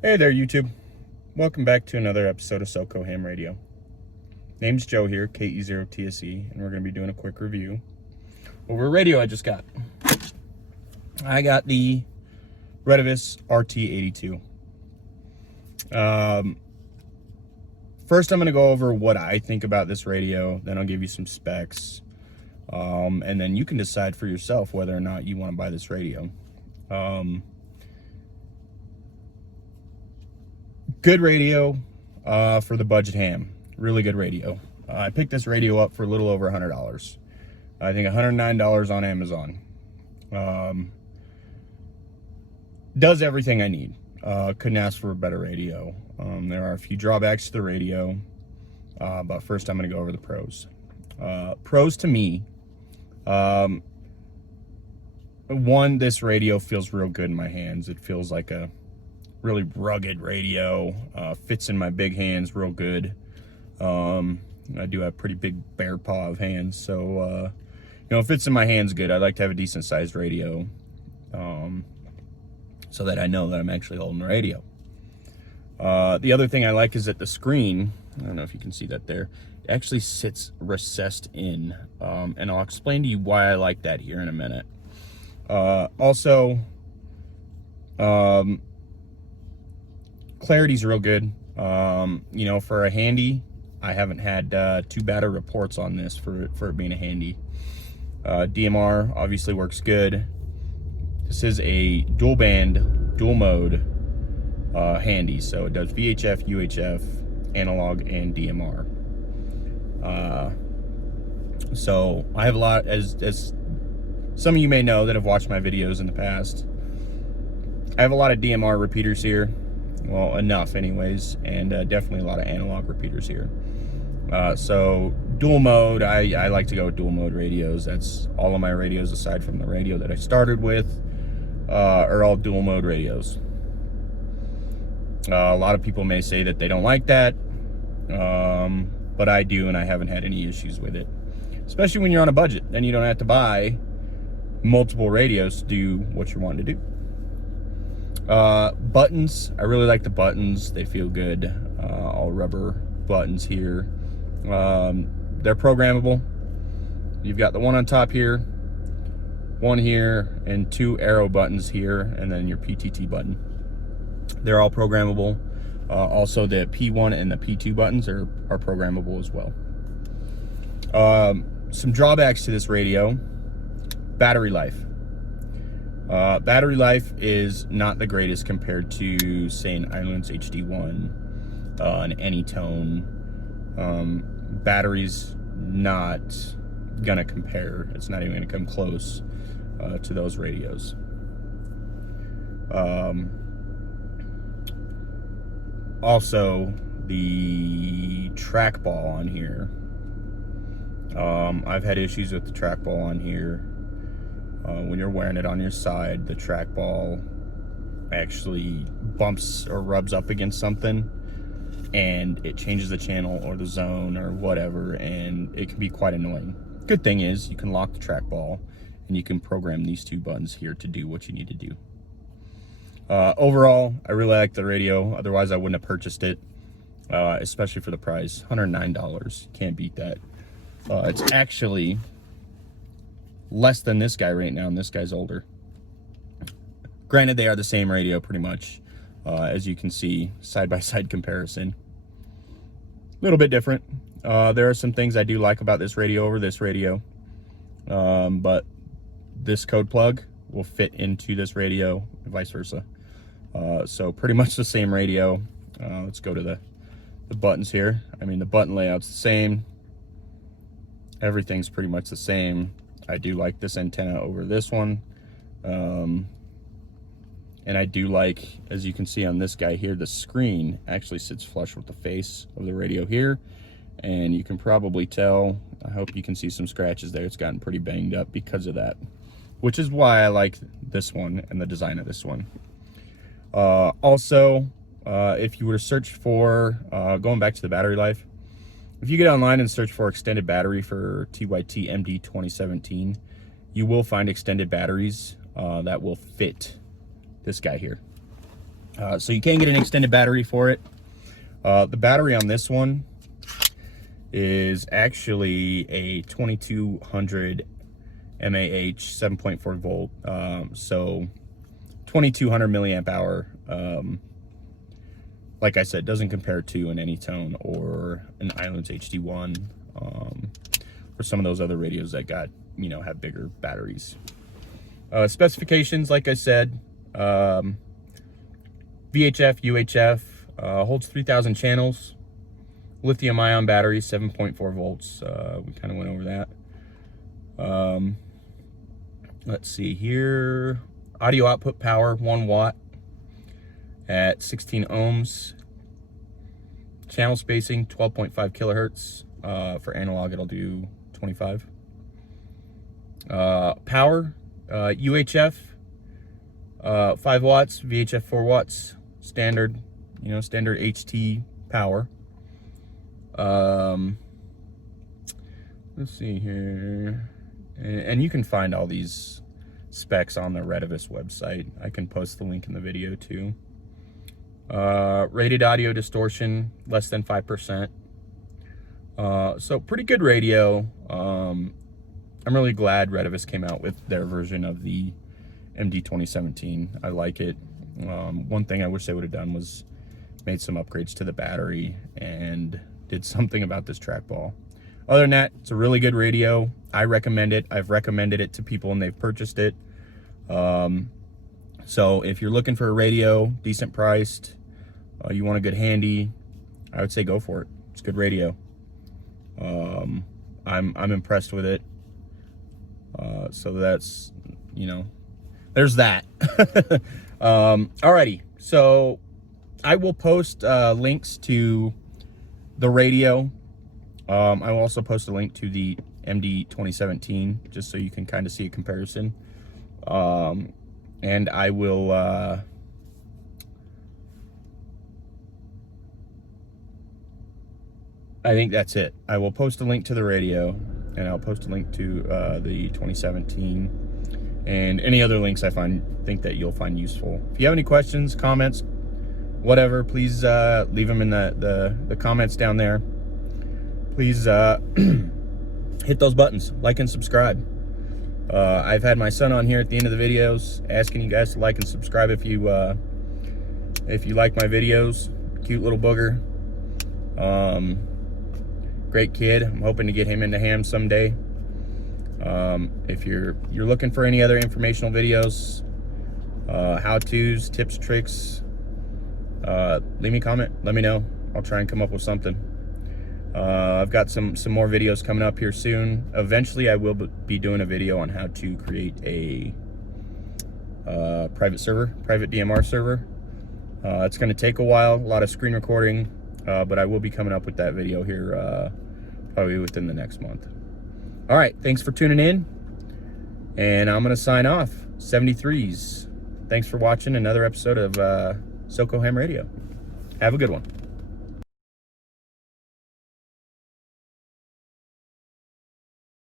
Hey there, YouTube. Welcome back to another episode of SoCo Ham Radio. Name's Joe here, KE0TSE, and we're going to be doing a quick review over a radio I just got. I got the Retevis RT82. First, I'm going to go over what I think about this radio, then I'll give you some specs, and then you can decide for yourself whether or not you want to buy this radio. Good radio for the budget ham. Really good radio. I picked this radio up for a little over $100. I think $109 on Amazon. Does everything I need. Couldn't ask for a better radio. There are a few drawbacks to the radio, but first I'm going to go over the pros. Pros to me, one, this radio feels real good in my hands. It feels like a really rugged radio, fits in my big hands real good. I do have pretty big bear paw of hands, so it fits in my hands good. I like to have a decent sized radio, so that I know that I'm actually holding the radio. The other thing I like is that the screen, I don't know if you can see that there, it actually sits recessed in, and I'll explain to you why I like that here in a minute. Also, clarity's real good. For a handy, I haven't had too bad of reports on this for it being a handy. DMR obviously works good. This is a dual band, dual mode handy, so it does VHF, UHF, analog, and DMR. So I have a lot, as some of you may know that have watched my videos in the past, I have a lot of DMR repeaters here. Well, enough anyways, and definitely a lot of analog repeaters here. So dual mode, I like to go with dual mode radios. That's all of my radios aside from the radio that I started with, are all dual mode radios. A lot of people may say that they don't like that, but I do, and I haven't had any issues with it. Especially when you're on a budget, then you don't have to buy multiple radios to do what you're wanting to do. Buttons, I really like the buttons. They feel good. All rubber buttons here. They're programmable. You've got the one on top here, one here, and two arrow buttons here, and then your PTT button. They're all programmable. Also, the P1 and the P2 buttons are programmable as well. Some drawbacks to this radio: battery life. Battery life is not the greatest compared to, say, an Islands HD1, an Anytone. Battery's not gonna compare. It's not even gonna come close to those radios. Also, the trackball on here. I've had issues with the trackball on here. When you're wearing it on your side, the trackball actually bumps or rubs up against something, and it changes the channel or the zone or whatever, and it can be quite annoying. Good thing is you can lock the trackball, and you can program these two buttons here to do what you need to do. Overall, I really like the radio. Otherwise, I wouldn't have purchased it, especially for the price. $109. Can't beat that. It's actually less than this guy right now, and this guy's older. Granted, they are the same radio pretty much, as you can see, side-by-side comparison. A little bit different. There are some things I do like about this radio over this radio, but this code plug will fit into this radio, and vice versa. So pretty much the same radio. Let's go to the buttons here. I mean, the button layout's the same. Everything's pretty much the same. I do like this antenna over this one. And I do like, as you can see on this guy here, the screen actually sits flush with the face of the radio here. And you can probably tell, I hope you can see some scratches there. It's gotten pretty banged up because of that, which is why I like this one and the design of this one. Also, if you were to search for, going back to the battery life, if you get online and search for extended battery for TYT MD 2017, you will find extended batteries that will fit this guy here. So you can get an extended battery for it. The battery on this one is actually a 2200 mAh 7.4 volt, so 2200 milliamp hour. Like I said, doesn't compare to an Anytone or an Islands HD1, or some of those other radios that got, you know, have bigger batteries. Specifications, like I said, VHF, UHF, holds 3000 channels, lithium ion battery, 7.4 volts. We kind of went over that. Let's see here. Audio output power, 1 watt at 16 ohms. Channel spacing, 12.5 kilohertz. For analog, it'll do 25. Power, UHF, 5 watts, VHF 4 watts, standard, you know, standard HT power. Let's see here. And you can find all these specs on the Retevis website. I can post the link in the video too. Rated audio distortion, less than 5%. So pretty good radio. I'm really glad Retevis came out with their version of the MD 2017. I like it. One thing I wish they would have done was made some upgrades to the battery and did something about this trackball. Other than that, it's a really good radio. I recommend it. I've recommended it to people and they've purchased it. So if you're looking for a radio, decent priced, you want a good handy, I would say go for it. It's a good radio. I'm impressed with it. So that's, you know, there's that. Alrighty, so I will post links to the radio. I will also post a link to the MD 2017, just so you can kind of see a comparison. And I will I think that's it. I will post a link to the radio, and I'll post a link to the 2017 and any other links I think that you'll find useful. If you have any questions, comments, whatever, please leave them in the comments down there. Please hit those buttons, like and subscribe. I've had my son on here at the end of the videos asking you guys to like and subscribe if you like my videos. Cute little booger. Great kid. I'm hoping to get him into ham someday. If you're looking for any other informational videos, how-tos, tips, tricks, leave me a comment. Let me know. I'll try and come up with something. I've got some more videos coming up here soon. Eventually, I will be doing a video on how to create a private DMR server. It's going to take a while, a lot of screen recording, but I will be coming up with that video here probably within the next month. All right, thanks for tuning in, and I'm going to sign off. 73s. Thanks for watching another episode of SoCo Ham Radio. Have a good one.